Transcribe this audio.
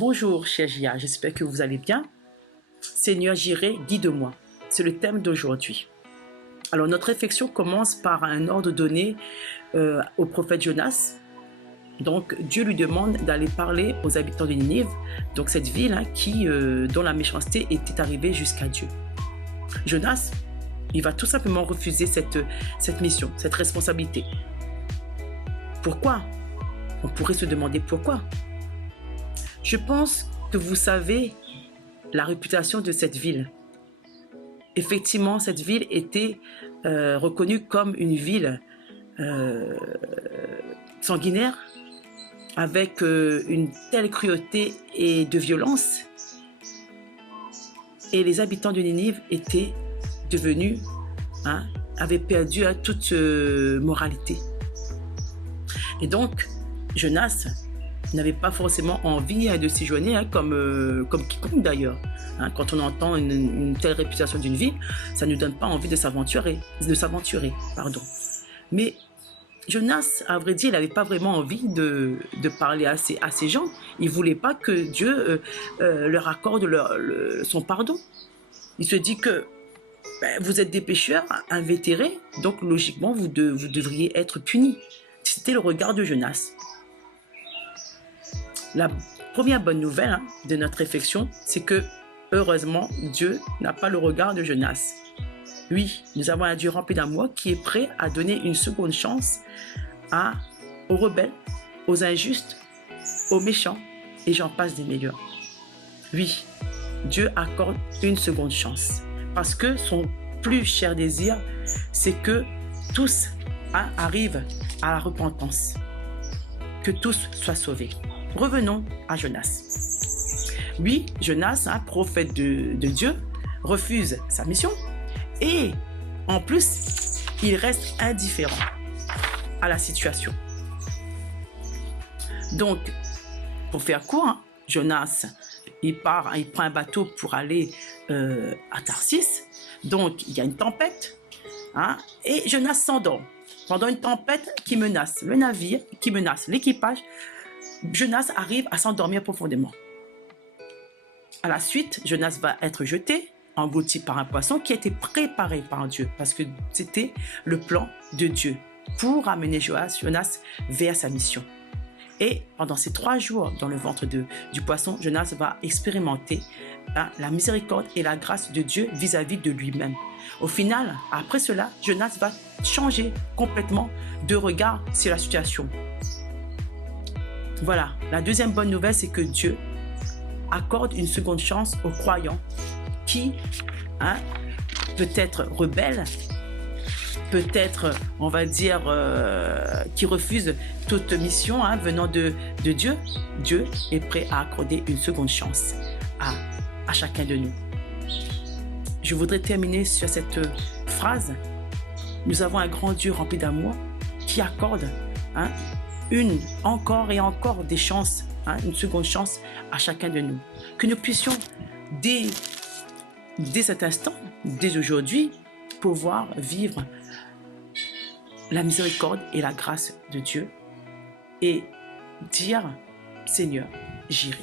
Bonjour, cher Gia, j'espère que vous allez bien. Seigneur, j'irai, guide-moi. C'est le thème d'aujourd'hui. Alors, notre réflexion commence par un ordre donné au prophète Jonas. Donc, Dieu lui demande d'aller parler aux habitants de Ninive, donc cette ville dont la méchanceté était arrivée jusqu'à Dieu. Jonas, il va tout simplement refuser cette mission, cette responsabilité. Pourquoi? On pourrait se demander pourquoi. Je pense que vous savez la réputation de cette ville. Effectivement, cette ville était reconnue comme une ville sanguinaire, avec une telle cruauté et de violence. Et les habitants de Ninive étaient devenus, avaient perdu toute moralité. Et donc, Jonas n'avait pas forcément envie de s'y joindre, comme quiconque d'ailleurs. Quand on entend une telle réputation d'une ville, ça ne nous donne pas envie de s'aventurer. Pardon. Mais Jonas, à vrai dire, il n'avait pas vraiment envie de parler à ces gens. Il ne voulait pas que Dieu leur accorde son pardon. Il se dit que vous êtes des pécheurs invétérés, donc logiquement, vous devriez être punis. C'était le regard de Jonas. La première bonne nouvelle de notre réflexion, c'est que, heureusement, Dieu n'a pas le regard de Jonas. Oui, nous avons un Dieu rempli d'amour qui est prêt à donner une seconde chance aux rebelles, aux injustes, aux méchants, et j'en passe des meilleurs. Oui, Dieu accorde une seconde chance, parce que son plus cher désir, c'est que tous arrivent à la repentance, que tous soient sauvés. Revenons à Jonas. Oui, Jonas, prophète de Dieu, refuse sa mission et en plus, il reste indifférent à la situation. Donc, pour faire court, Jonas, il prend un bateau pour aller à Tarsis. Donc, il y a une tempête et Jonas s'endort. Pendant une tempête qui menace le navire, qui menace l'équipage, Jonas arrive à s'endormir profondément. À la suite, Jonas va être jeté, englouti par un poisson qui a été préparé par Dieu, parce que c'était le plan de Dieu pour amener Jonas vers sa mission. Et pendant ces 3 jours dans le ventre du poisson, Jonas va expérimenter la miséricorde et la grâce de Dieu vis-à-vis de lui-même. Au final, après cela, Jonas va changer complètement de regard sur la situation. Voilà, la deuxième bonne nouvelle, c'est que Dieu accorde une seconde chance aux croyants qui, peut-être rebelles, peut-être, on va dire, qui refusent toute mission venant de Dieu. Dieu est prêt à accorder une seconde chance à chacun de nous. Je voudrais terminer sur cette phrase. Nous avons un grand Dieu rempli d'amour qui accorde encore et encore des chances, une seconde chance à chacun de nous. Que nous puissions, dès cet instant, dès aujourd'hui, pouvoir vivre la miséricorde et la grâce de Dieu et dire, Seigneur, j'irai.